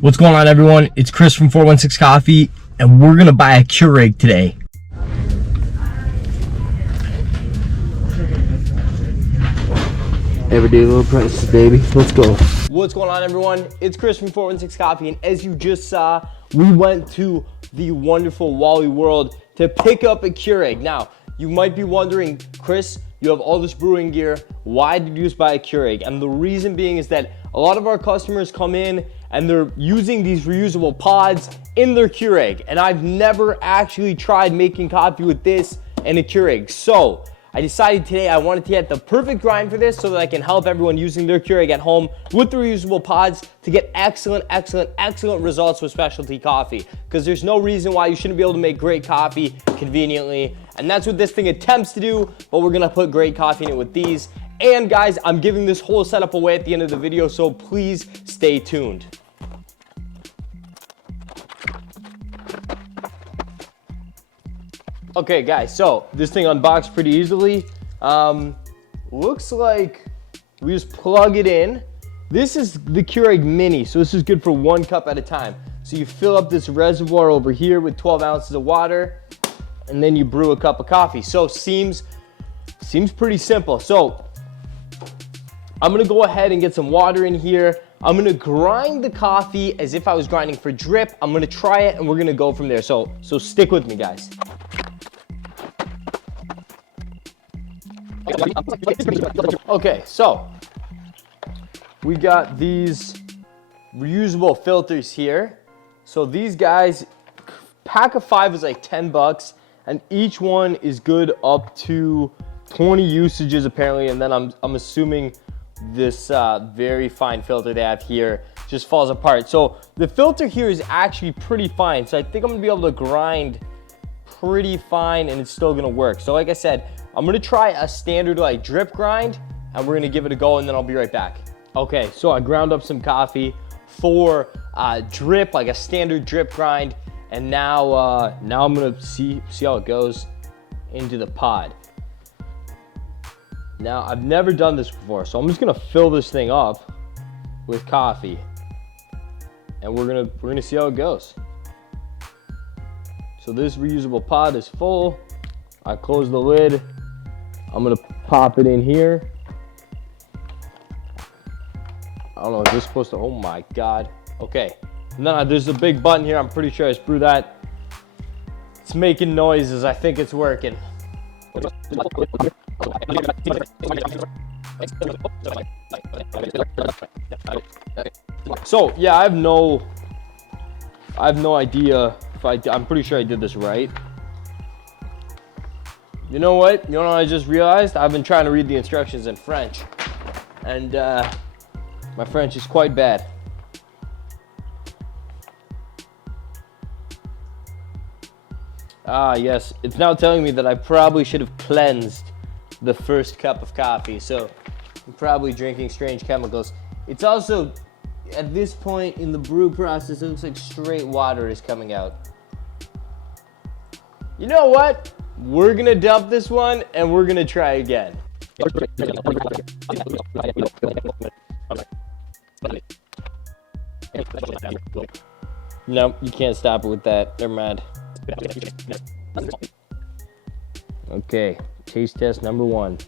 What's going on, everyone? It's Chris from 416 Coffee, and we're gonna buy a KEURIG today. Everyday low prices, baby. Let's go. What's going on, everyone? It's Chris from 416 Coffee, and as you just saw, we went to the wonderful Wally World to pick up a KEURIG. Now, you might be wondering, Chris, you have all this brewing gear. Why did you just buy a KEURIG? And the reason being is that a lot of our customers come in and they're using these reusable pods in their KEURIG. And I've never actually tried making coffee with this and a KEURIG. So I decided today I wanted to get the perfect grind for this so that I can help everyone using their KEURIG at home with the reusable pods to get excellent results with specialty coffee. Because there's no reason why you shouldn't be able to make great coffee conveniently. And that's what this thing attempts to do, but we're gonna put great coffee in it with these. And guys, I'm giving this whole setup away at the end of the video, so please stay tuned. Okay guys, so this thing unboxed pretty easily. Looks like we just plug it in. This is the KEURIG Mini, so this is good for 1 cup at a time. So you fill up this reservoir over here with 12 ounces of water, and then you brew a cup of coffee. So seems pretty simple. So I'm gonna go ahead and get some water in here. I'm gonna grind the coffee as if I was grinding for drip. I'm gonna try it and we're gonna go from there. So stick with me, guys. Okay, so we got these reusable filters here. So these guys, pack of 5 is like 10 bucks, and each one is good up to 20 usages apparently, and then I'm assuming this very fine filter they have here just falls apart. So the filter here is actually pretty fine, so I think I'm gonna be able to grind pretty fine and it's still gonna work. So like I said, I'm gonna try a standard like drip grind and we're gonna give it a go, and then I'll be right back. Okay, so I ground up some coffee for drip, like a standard drip grind, and now I'm gonna see how it goes into the pod. Now, I've never done this before, so I'm just gonna fill this thing up with coffee, and we're gonna see how it goes. So this reusable pod is full. I close the lid. I'm gonna pop it in here. I don't know, is this supposed to, oh my God. Okay, and then there's a big button here. I'm pretty sure I just brew that. It's making noises, I think it's working. So yeah, I have no idea if I'm pretty sure I did this right. You know what? You know what I just realized? I've been trying to read the instructions in French, and my French is quite bad. Ah, yes. It's now telling me that I probably should have cleansed the first cup of coffee, so I'm probably drinking strange chemicals. It's also, at this point in the brew process, it looks like straight water is coming out. You know what? We're gonna dump this one and we're gonna try again. No, you can't stop it with that. Never mind. Okay, taste test number 1.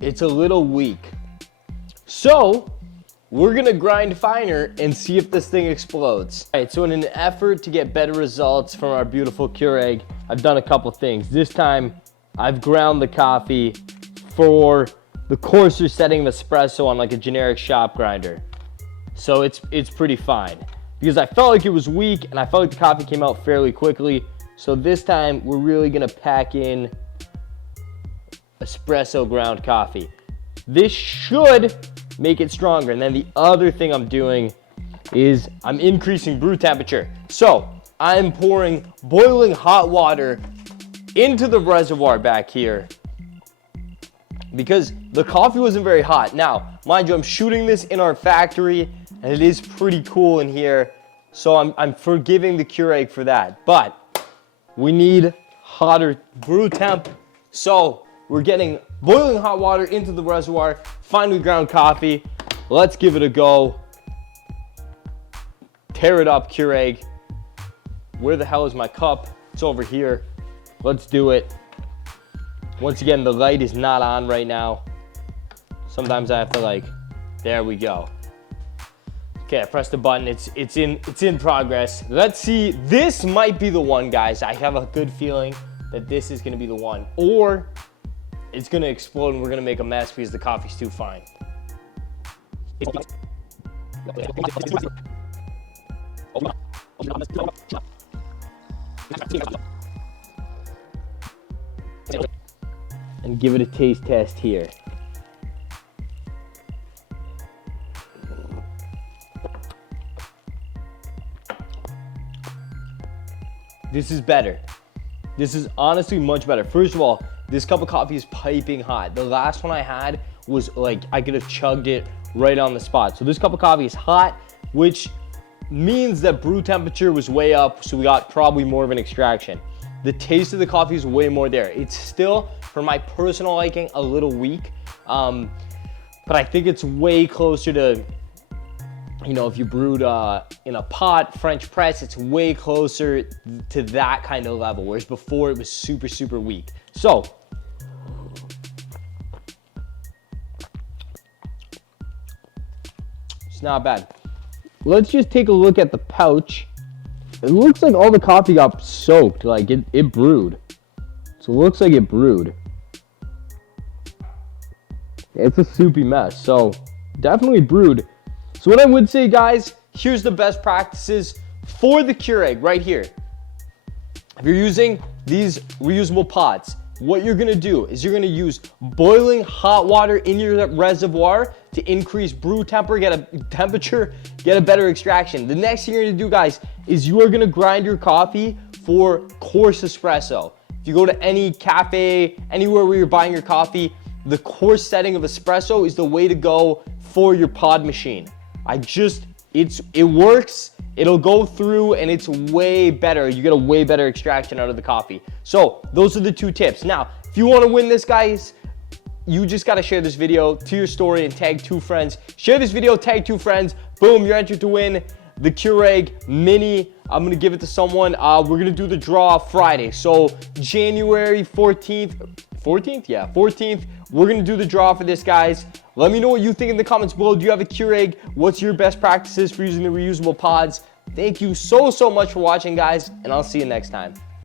It's a little weak. So, we're gonna grind finer and see if this thing explodes. All right, so in an effort to get better results from our beautiful KEURIG, I've done a couple things. This time, I've ground the coffee for the coarser setting of espresso on like a generic shop grinder. So it's pretty fine. Because I felt like it was weak and I felt like the coffee came out fairly quickly. So this time, we're really gonna pack in espresso ground coffee. This should make it stronger. And then the other thing I'm doing is I'm increasing brew temperature. So I'm pouring boiling hot water into the reservoir back here because the coffee wasn't very hot. Now, mind you, I'm shooting this in our factory and it is pretty cool in here. So I'm forgiving the KEURIG for that. But we need hotter brew temp. So we're getting boiling hot water into the reservoir, finely ground coffee. Let's give it a go. Tear it up, Keurig. Where the hell is my cup? It's over here. Let's do it. Once again, the light is not on right now. Sometimes I have to there we go. Okay, I pressed the button. It's in progress. Let's see. This might be the one, guys. I have a good feeling that this is gonna be the one, or it's gonna explode and we're gonna make a mess because the coffee's too fine. And give it a taste test here. This is better. This is honestly much better. First of all, this cup of coffee is piping hot. The last one I had was I could have chugged it right on the spot. So this cup of coffee is hot, which means that brew temperature was way up, so we got probably more of an extraction. The taste of the coffee is way more there. It's still, for my personal liking, a little weak, but I think it's way closer to, if you brewed in a pot, French press, it's way closer to that kind of level, whereas before it was super, super weak. So, it's not bad. Let's just take a look at the pouch. It looks like all the coffee got soaked, it brewed. So it looks like it brewed. It's a soupy mess, so definitely brewed. So what I would say, guys, here's the best practices for the Keurig right here. If you're using these reusable pots, what you're gonna do is you're gonna use boiling hot water in your reservoir to increase brew temperature, get a better extraction. The next thing you're gonna do, guys, is you are gonna grind your coffee for coarse espresso. If you go to any cafe, anywhere where you're buying your coffee, the coarse setting of espresso is the way to go for your pod machine. It works, it'll go through, and it's way better. You get a way better extraction out of the coffee. So those are the two tips. Now, if you want to win this, guys, you just got to share this video to your story and tag 2 friends. Share this video, tag 2 friends. Boom, you're entered to win the Keurig Mini. I'm going to give it to someone. We're going to do the draw Friday. So January 14th? Yeah, 14th. We're going to do the draw for this, guys. Let me know what you think in the comments below. Do you have a Keurig? What's your best practices for using the reusable pods? Thank you so much for watching, guys, and I'll see you next time.